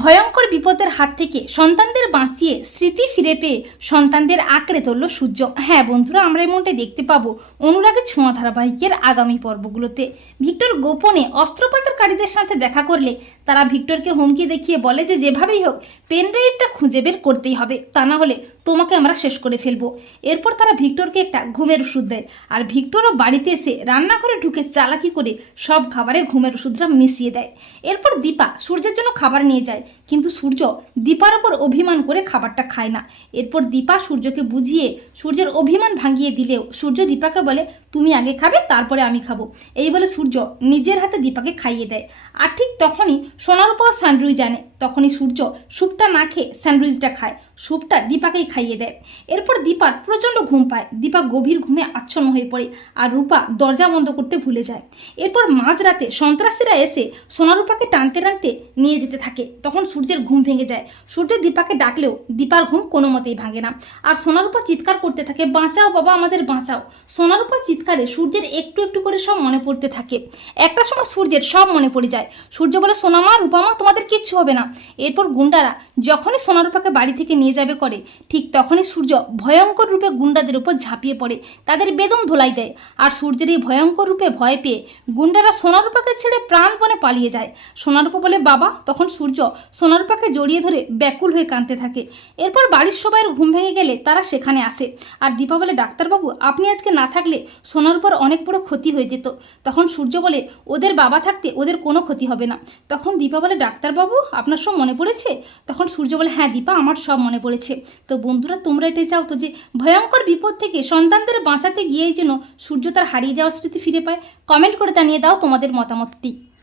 ভয়ঙ্কর বিপদের হাত থেকে সন্তানদের বাঁচিয়ে স্মৃতি ফিরে পেয়ে সন্তানদের আঁকড়ে ধরল সূর্য। হ্যাঁ বন্ধুরা, আমরা এমনটাই দেখতে পাবো অনুরাগের ছোঁয়া ধারাবাহিকের আগামী পর্বগুলোতে। ভিক্টর গোপনে অস্ত্রোপচারকারীদের সাথে দেখা করলে তারা ভিক্টরকে হুমকি দেখিয়ে বলে যে যেভাবেই হোক পেন ড্রাইভটা খুঁজে বের করতেই হবে, তা না হলে তোমাকে আমরা শেষ করে ফেলব। এরপর তারা ভিক্টরকে একটা ঘুমের ওষুধ দেয় আর ভিক্টরও বাড়িতে এসে রান্নাঘরে ঢুকে চালাকি করে সব খাবারে ঘুমের ওষুধটা মিশিয়ে দেয়। এরপর দীপা সূর্যের জন্য খাবার নিয়ে যায়। কিন্তু সূর্য দীপার ওপর অভিমান করে খাবারটা খায় না। এরপর দীপা সূর্যকে বুঝিয়ে সূর্যের অভিমান ভাঙিয়ে দিলেও সূর্য দীপাকে বলে, তুমি আগে খাবে, তারপরে আমি খাব। এই বলে সূর্য নিজের হাতে দীপাকে খাইয়ে দেয়। আর ঠিক তখনই সোনার উপর স্যান্ডউইচ আনে তখনই সূর্য স্যুপটা না খেয়ে স্যান্ডউইচটা খায়। স্যুপটা দীপাকেই খাইয়ে দেয়। এরপর দীপার প্রচণ্ড ঘুম পায়। দীপা গভীর ঘুমে আচ্ছন্ন হয়ে পড়ে আর রূপা দরজা বন্ধ করতে ভুলে যায়। এরপর মাঝরাতে সন্ত্রাসীরা এসে সোনারূপাকে টানতে টানতে নিয়ে যেতে থাকে। তখন সূর্যের ঘুম ভেঙে যায়। সূর্য দীপাকে ডাকলেও দীপার ঘুম কোনো মতেই ভাঙে না। আর সোনারূপা চিৎকার করতে থাকে, বাঁচাও বাবা, আমাদের বাঁচাও। সোনারূপা চিৎকারে সূর্যের একটু একটু করে সব মনে পড়তে থাকে। একটা সময় সূর্যের সব মনে পড়ে যায়। সূর্য বলে, সোনামা, রূপামা, তোমাদের কিচ্ছু হবে না। এরপর গুন্ডারা যখনই সোনারূপাকে বাড়ি থেকে নিয়ে যাবে করে, ঠিক তখনই সূর্য ভয়ঙ্কর রূপে গুন্ডাদের উপর ঝাঁপিয়ে পড়ে, তাদের বেদম ধোলাই দেয়। আর সূর্যের এই ভয়ঙ্কর রূপে ভয় পেয়ে গুন্ডারা সোনারূপাকে ছেড়ে প্রাণপণে পালিয়ে যায়। সোনারূপা বলে, বাবা, তখন সূর্য সোনারূপাকে জড়িয়ে ধরে ব্যাকুল হয়ে কাঁদতে থাকে। এরপর বাড়ির সবাইয়ের ঘুম ভেঙে গেলে তারা সেখানে আসে। আর দীপা বলে, ডাক্তারবাবু, আপনি আজকে না থাকলে সোনারূপার অনেক বড় ক্ষতি হয়ে যেত। তখন সূর্য বলে, ওদের বাবা থাকতে ওদের কোনো ক্ষতি হবে না। তখন দীপা বলে, ডাক্তারবাবু, আপনার সব মনে পড়েছে? তখন সূর্য বলে হ্যাঁ দীপা, আমার সব মনে পড়েছে। তো বন্ধুরা, তোমরা এটাই চাও তো যে, ভয়ঙ্কর বিপদ থেকে সন্তানদের বাঁচাতে গিয়েই যেন সূর্য তার হারিয়ে যাওয়ার স্মৃতি ফিরে পায়? কমেন্ট করে জানিয়ে দাও তোমাদের মতামতটি।